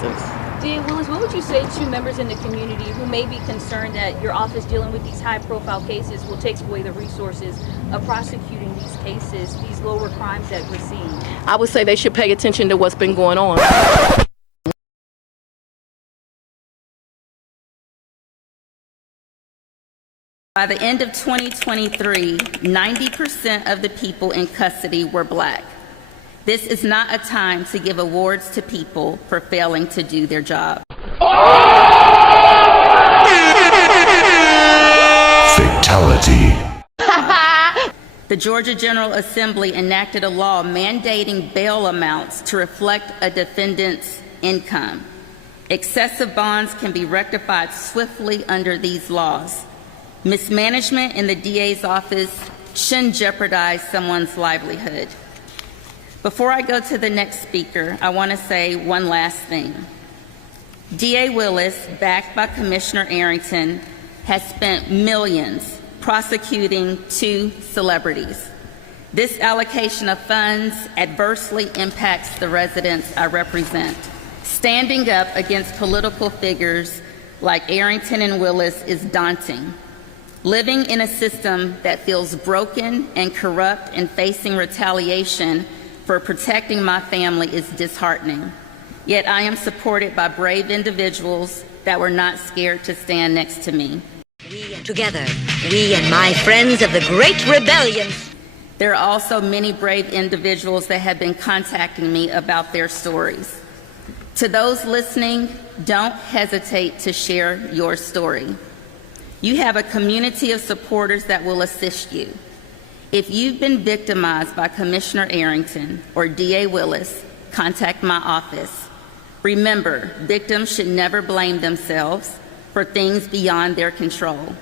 citizens. DA Willis, what would you say to members in the community who may be concerned that your office dealing with these high-profile cases will take away the resources of prosecuting these cases, these lower crimes that we're seeing? I would say they should pay attention to what's been going on. By the end of 2023, 90% of the people in custody were Black. This is not a time to give awards to people for failing to do their job. Fatality. The Georgia General Assembly enacted a law mandating bail amounts to reflect a defendant's income. Excessive bonds can be rectified swiftly under these laws. Mismanagement in the DA's office shouldn't jeopardize someone's livelihood. Before I go to the next speaker, I want to say one last thing. DA Willis, backed by Commissioner Arrington, has spent millions prosecuting 2 celebrities. This allocation of funds adversely impacts the residents I represent. Standing up against political figures like Arrington and Willis is daunting. Living in a system that feels broken and corrupt and facing retaliation for protecting my family is disheartening. Yet I am supported by brave individuals that were not scared to stand next to me. We are together, we and my friends of the Great Rebellion. There are also many brave individuals that have been contacting me about their stories. To those listening, don't hesitate to share your story. You have a community of supporters that will assist you. If you've been victimized by Commissioner Arrington or DA Willis, contact my office. Remember, victims should never blame themselves for things beyond their control.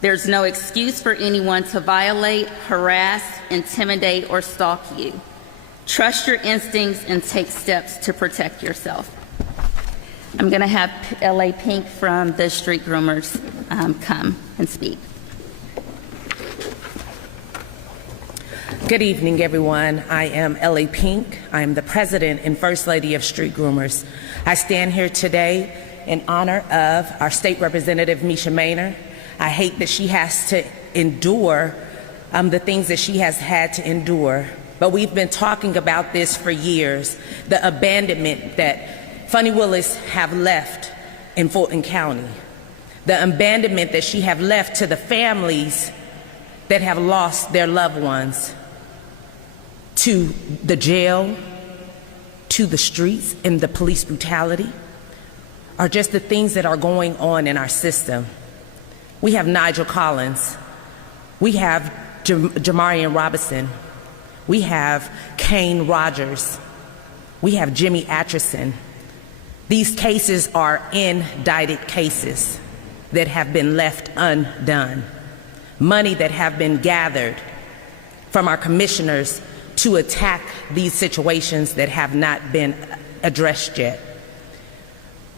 There's no excuse for anyone to violate, harass, intimidate, or stalk you. Trust your instincts and take steps to protect yourself. I'm going to have L.A. Pink from the Street Groomers come and speak. Good evening, everyone. I am L.A. Pink. I am the president and first lady of Street Groomers. I stand here today in honor of our state representative, Misha Maynor. I hate that she has to endure the things that she has had to endure, but we've been talking about this for years, the abandonment that Fani Willis have left in Fulton County, the abandonment that she have left to the families that have lost their loved ones, to the jail, to the streets, and the police brutality, are just the things that are going on in our system. We have Nigel Collins, we have Jamarian Robinson, we have Kane Rogers, we have Jimmy Atchison. These cases are indicted cases that have been left undone. Money that have been gathered from our commissioners to attack these situations that have not been addressed yet.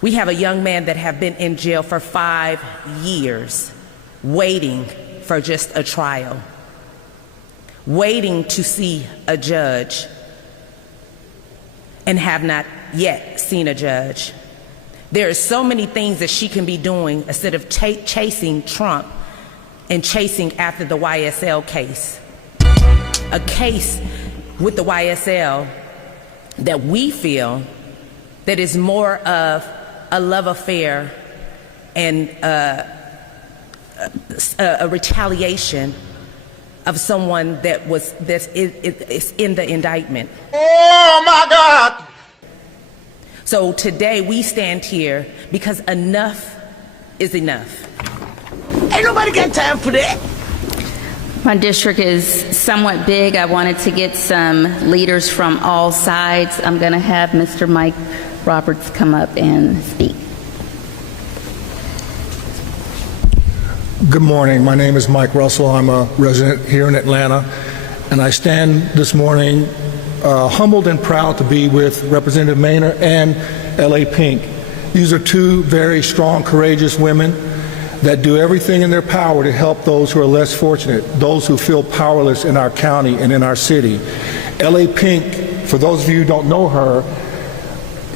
We have a young man that have been in jail for 5 years, waiting for just a trial, waiting to see a judge, and have not yet seen a judge. There are so many things that she can be doing instead of chasing Trump and chasing after the YSL case. A case with the YSL that we feel that is more of a love affair and a retaliation of someone that is in the indictment. Oh my God! So today we stand here because enough is enough. Ain't nobody got time for that. My district is somewhat big. I wanted to get some leaders from all sides. I'm going to have Mr. Mike Roberts come up and speak. Good morning. My name is Mike Russell. I'm a resident here in Atlanta, and I stand this morning humbled and proud to be with Representative Maynor and L.A. Pink. These are 2 very strong, courageous women that do everything in their power to help those who are less fortunate, those who feel powerless in our county and in our city. L.A. Pink, for those of you who don't know her,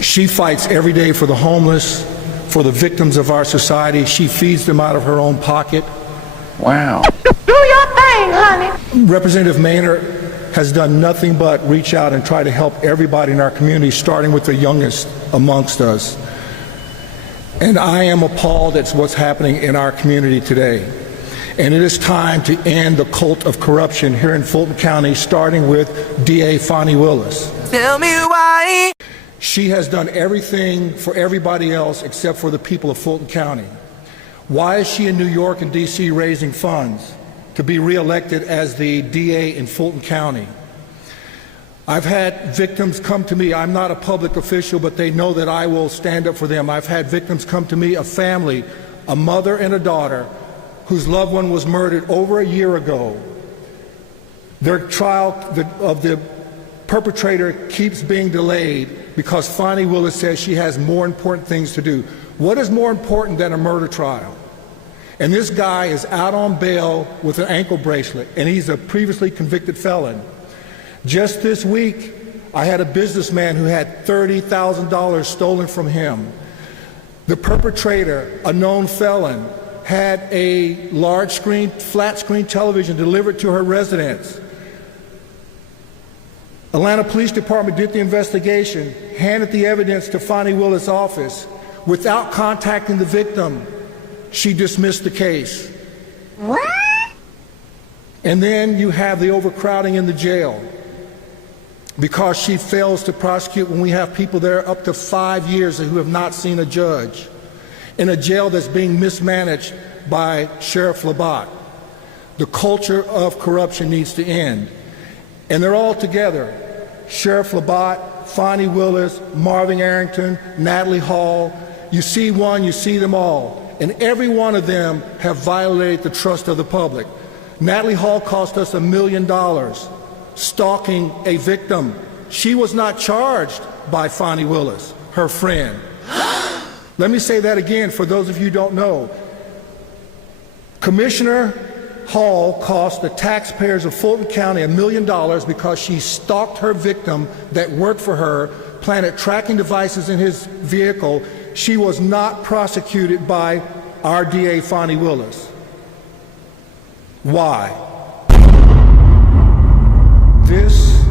She fights every day for the homeless, for the victims of our society. She feeds them out of her own pocket. Wow. Do your thing, honey. Representative Maynard has done nothing but reach out and try to help everybody in our community, starting with the youngest amongst us. And I am appalled at what's happening in our community today. And it is time to end the cult of corruption here in Fulton County, starting with DA Fani Willis. Tell me why. She has done everything for everybody else except for the people of Fulton County. Why is she in New York and D.C. raising funds to be reelected as the DA in Fulton County? I've had victims come to me. I'm not a public official, but they know that I will stand up for them. I've had victims come to me, a family, a mother and a daughter, whose loved one was murdered over a year ago. Their trial of the perpetrator keeps being delayed because Fani Willis says she has more important things to do. What is more important than a murder trial? And this guy is out on bail with an ankle bracelet, and he's a previously convicted felon. Just this week, I had a businessman who had $30,000 stolen from him. The perpetrator, a known felon, had a large screen, flat screen television delivered to her residence. Atlanta Police Department did the investigation, handed the evidence to Fani Willis' office. Without contacting the victim, she dismissed the case. What? And then you have the overcrowding in the jail because she fails to prosecute when we have people there up to 5 years who have not seen a judge in a jail that's being mismanaged by Sheriff Labatt. The culture of corruption needs to end. And they're all together. Sheriff Labatt, Fani Willis, Marvin Arrington, Natalie Hall. You see one, you see them all. And every one of them have violated the trust of the public. Natalie Hall cost us $1 million stalking a victim. She was not charged by Fani Willis, her friend. Let me say that again for those of you who don't know. Commissioner Hall cost the taxpayers of Fulton County $1 million because she stalked her victim that worked for her, planted tracking devices in his vehicle. She was not prosecuted by our DA, Fani Willis. Why? This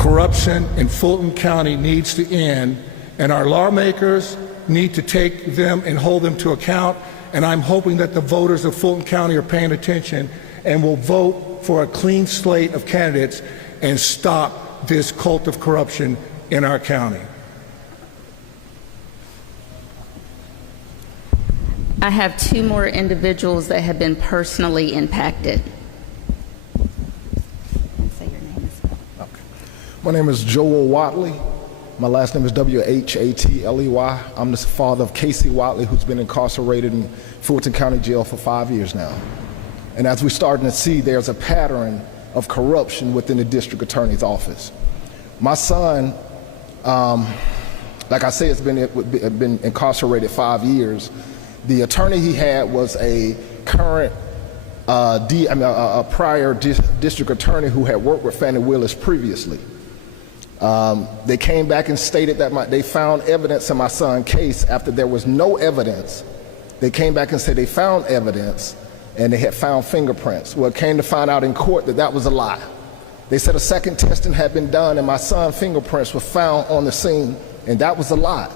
corruption in Fulton County needs to end, and our lawmakers need to take them and hold them to account. And I'm hoping that the voters of Fulton County are paying attention and will vote for a clean slate of candidates and stop this cult of corruption in our county. I have 2 more individuals that have been personally impacted. Say your name as well. Okay. My name is Joel Watley. My last name is W-H-A-T-L-E-Y. I'm the father of Casey Watley, who's been incarcerated in Fulton County Jail for 5 years now. And as we're starting to see, there's a pattern of corruption within the district attorney's office. My son, like I say, has been incarcerated 5 years. The attorney he had was a current, a prior district attorney who had worked with Fani Willis previously. They came back and stated that they found evidence in my son's case after there was no evidence. They came back and said they found evidence and they had found fingerprints. Well, it came to find out in court that that was a lie. They said a second testing had been done and my son's fingerprints were found on the scene, and that was a lie.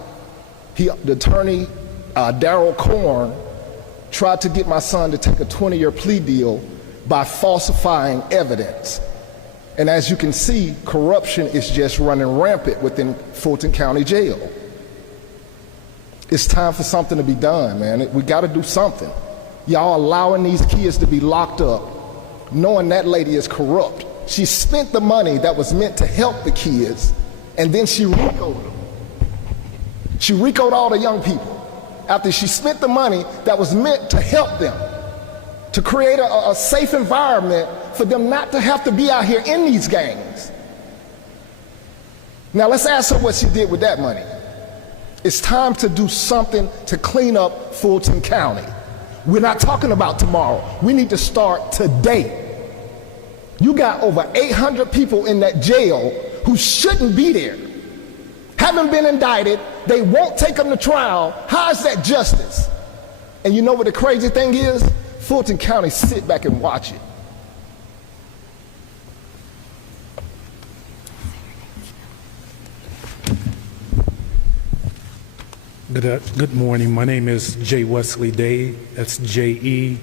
The attorney, Darrell Korn, tried to get my son to take a 20-year plea deal by falsifying evidence. And as you can see, corruption is just running rampant within Fulton County Jail. It's time for something to be done, man. We got to do something. Y'all allowing these kids to be locked up, knowing that lady is corrupt. She spent the money that was meant to help the kids, and then she RICO'd them. She RICO'd all the young people after she spent the money that was meant to help them, to create a safe environment for them not to have to be out here in these gangs. Now let's ask her what she did with that money. It's time to do something to clean up Fulton County. We're not talking about tomorrow. We need to start today. You got over 800 people in that jail who shouldn't be there. haven't been indicted. They won't take them to trial. How is that justice? And you know what the crazy thing is? Fulton County sit back and watch it. Good morning. My name is J. Wesley Day. That's J-E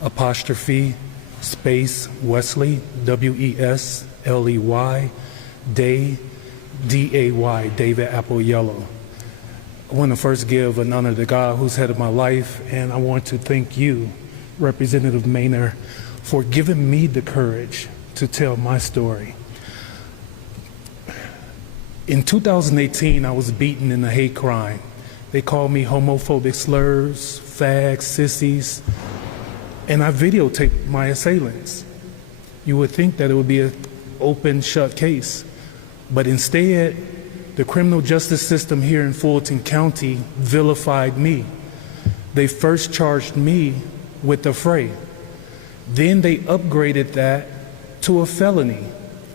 apostrophe space Wesley, W-E-S-L-E-Y, Day, D-A-Y, David Apple Yellow. I want to first give an honor to God who's head of my life, and I want to thank you, Representative Maynor, for giving me the courage to tell my story. In 2018, I was beaten in a hate crime. They called me homophobic slurs, fags, sissies, and I videotaped my assailants. You would think that it would be an open, shut case, but instead, the criminal justice system here in Fulton County vilified me. They first charged me with a fray. Then they upgraded that to a felony.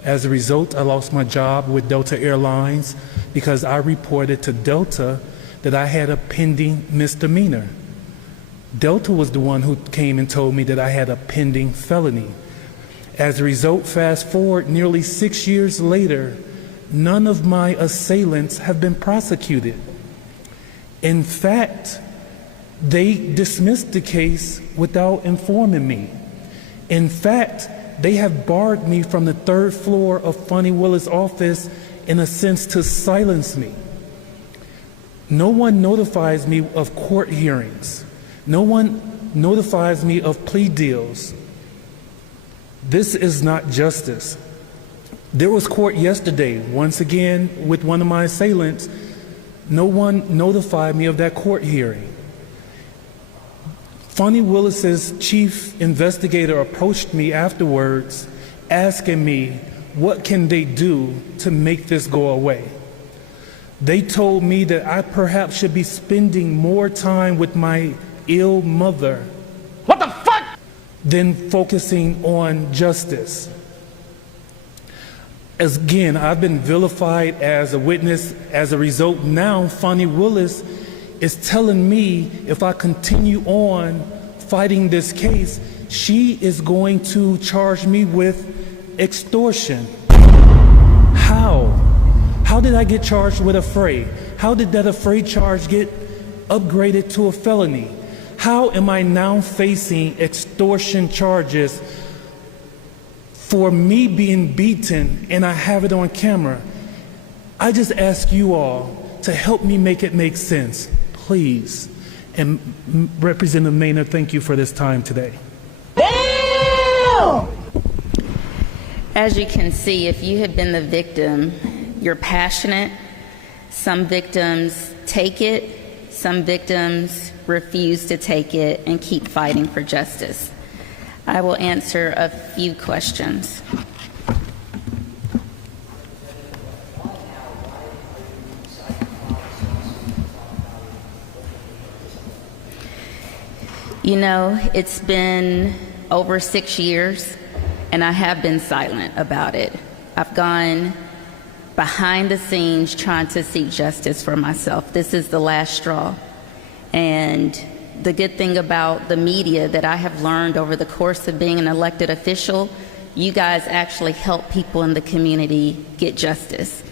As a result, I lost my job with Delta Airlines because I reported to Delta that I had a pending misdemeanor. Delta was the one who came and told me that I had a pending felony. As a result, fast forward nearly 6 years later, none of my assailants have been prosecuted. In fact, they dismissed the case without informing me. In fact, they have barred me from the 3rd floor of Fani Willis' office in a sense to silence me. No one notifies me of court hearings. No one notifies me of plea deals. This is not justice. There was court yesterday, once again, with one of my assailants. No one notified me of that court hearing. Fani Willis's chief investigator approached me afterwards, asking me, what can they do to make this go away? They told me that I perhaps should be spending more time with my ill mother. What the fuck? Than focusing on justice. Again, I've been vilified as a witness. As a result, now Fani Willis is telling me if I continue on fighting this case, she is going to charge me with extortion. How? How did I get charged with a fray? How did that affray charge get upgraded to a felony? How am I now facing extortion charges for me being beaten and I have it on camera? I just ask you all to help me make it make sense, please. And Representative Maynor, thank you for this time today. As you can see, if you have been the victim, you're passionate. Some victims take it, some victims refuse to take it and keep fighting for justice. I will answer a few questions. You know, it's been over 6 years, and I have been silent about it. I've gone behind the scenes trying to seek justice for myself. This is the last straw. And the good thing about the media that I have learned over the course of being an elected official, you guys actually help people in the community get justice.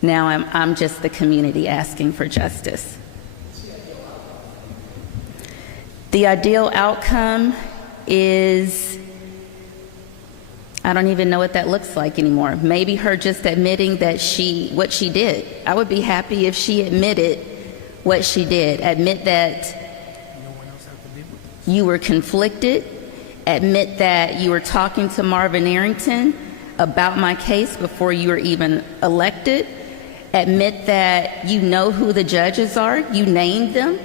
Now I'm just the community asking for justice. The ideal outcome is, I don't even know what that looks like anymore. Maybe her just admitting that what she did. I would be happy if she admitted what she did. Admit that you were conflicted. Admit that you were talking to Marvin Arrington about my case before you were even elected. Admit that you know who the judges are. You named them.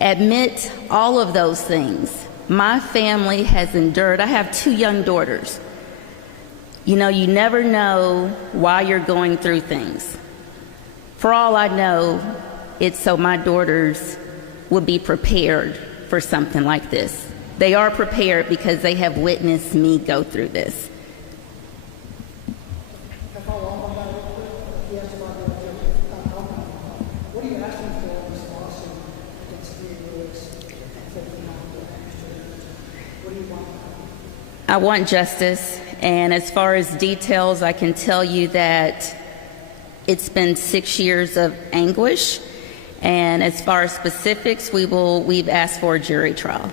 Admit all of those things. My family has endured. I have 2 young daughters. You know, you never know why you're going through things. For all I know, it's so my daughters will be prepared for something like this. They are prepared because they have witnessed me go through this. I want justice, and as far as details, I can tell you that it's been 6 years of anguish, and as far as specifics, we've asked for a jury trial.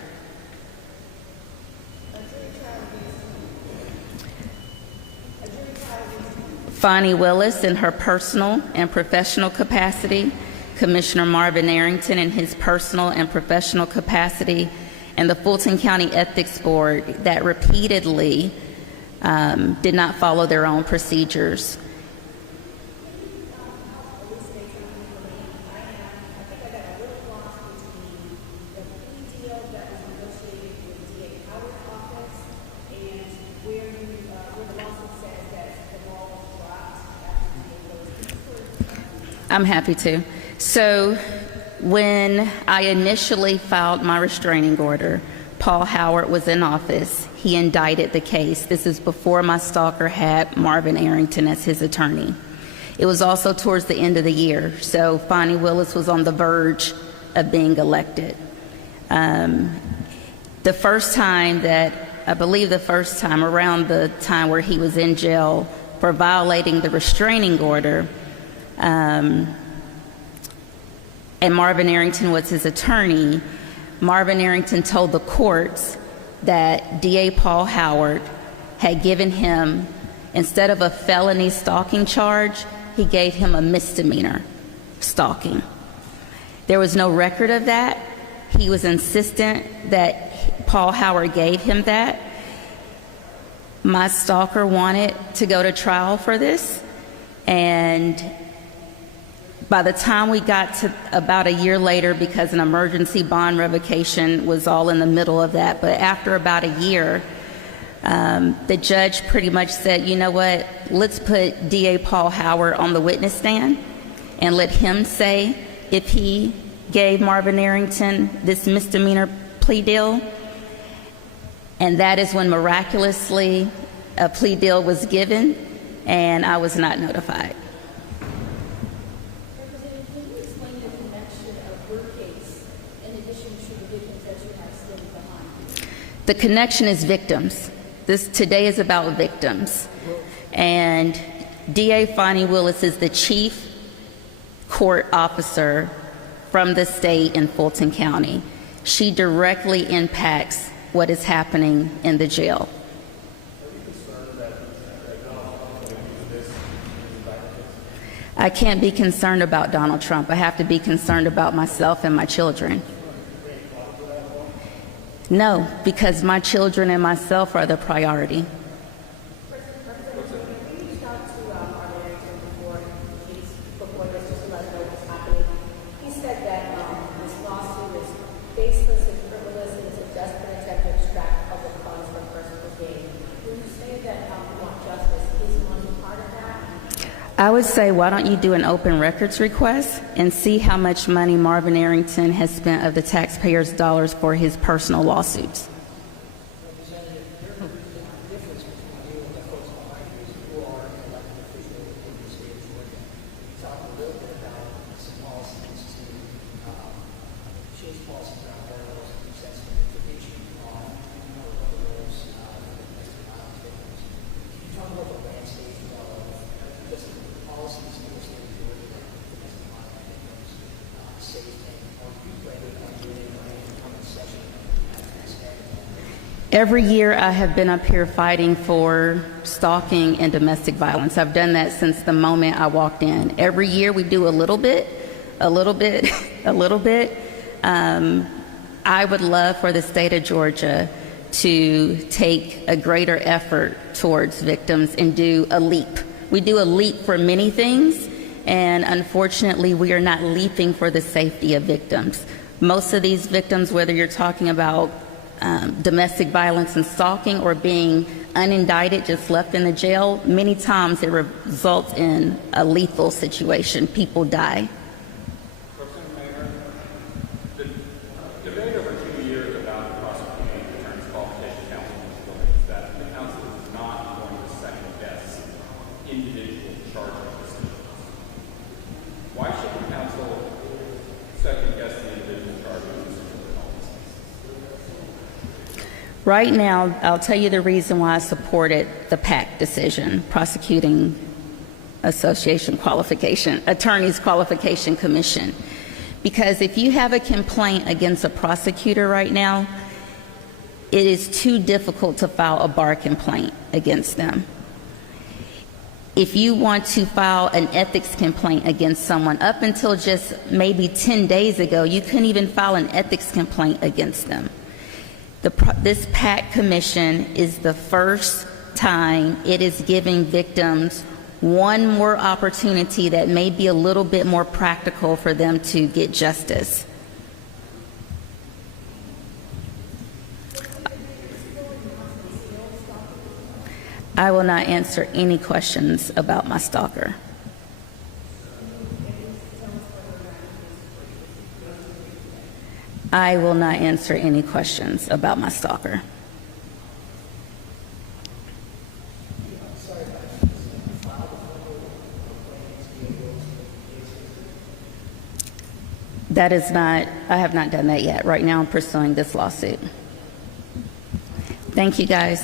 Fani Willis in her personal and professional capacity, Commissioner Marvin Arrington in his personal and professional capacity, and the Fulton County Ethics Board that repeatedly did not follow their own procedures. I'm happy to. So when I initially filed my restraining order, Paul Howard was in office. He indicted the case. This is before my stalker had Marvin Arrington as his attorney. It was also towards the end of the year, so Fani Willis was on the verge of being elected. The first time that, I believe the first time around the time where he was in jail for violating the restraining order, and Marvin Arrington was his attorney, Marvin Arrington told the courts that DA Paul Howard had given him, instead of a felony stalking charge, he gave him a misdemeanor stalking. There was no record of that. He was insistent that Paul Howard gave him that. My stalker wanted to go to trial for this, and by the time we got to about a year later, because an emergency bond revocation was all in the middle of that, but after about a year, the judge pretty much said, you know what, let's put DA Paul Howard on the witness stand and let him say if he gave Marvin Arrington this misdemeanor plea deal. And that is when miraculously a plea deal was given, and I was not notified. The connection is victims. This today is about victims. And DA Fani Willis is the chief court officer from the state in Fulton County. She directly impacts what is happening in the jail. I can't be concerned about Donald Trump. I have to be concerned about myself and my children. No, because my children and myself are the priority. He said that this lawsuit is baseless and frivolous and is a desperate attempt to extract public funds from personal gain. When you say that you want justice, is money part of that? I would say, why don't you do an open records request and see how much money Marvin Arrington has spent of the taxpayers' dollars for his personal lawsuits. Every year I have been up here fighting for stalking and domestic violence. I've done that since the moment I walked in. Every year we do a little bit, a little bit, a little bit. I would love for the state of Georgia to take a greater effort towards victims and do a leap. We do a leap for many things, and unfortunately we are not leaping for the safety of victims. Most of these victims, whether you're talking about domestic violence and stalking or being unindicted, just left in the jail, many times it results in a lethal situation. People die. The debate over 2 years about the prosecuting attorney's qualification counsel is that the counsel is not going to second guess individual charging decisions. Why should the counsel second guess the individual charging decisions in all these cases? Right now, I'll tell you the reason why I supported the PAC decision, Prosecuting Association Qualification, Attorneys Qualification Commission. Because if you have a complaint against a prosecutor right now, it is too difficult to file a bar complaint against them. If you want to file an ethics complaint against someone, up until just maybe 10 days ago, you couldn't even file an ethics complaint against them. This PAC commission is the first time it is giving victims one more opportunity that may be a little bit more practical for them to get justice. I will not answer any questions about my stalker. I will not answer any questions about my stalker. That is not, I have not done that yet. Right now I'm pursuing this lawsuit. Thank you guys.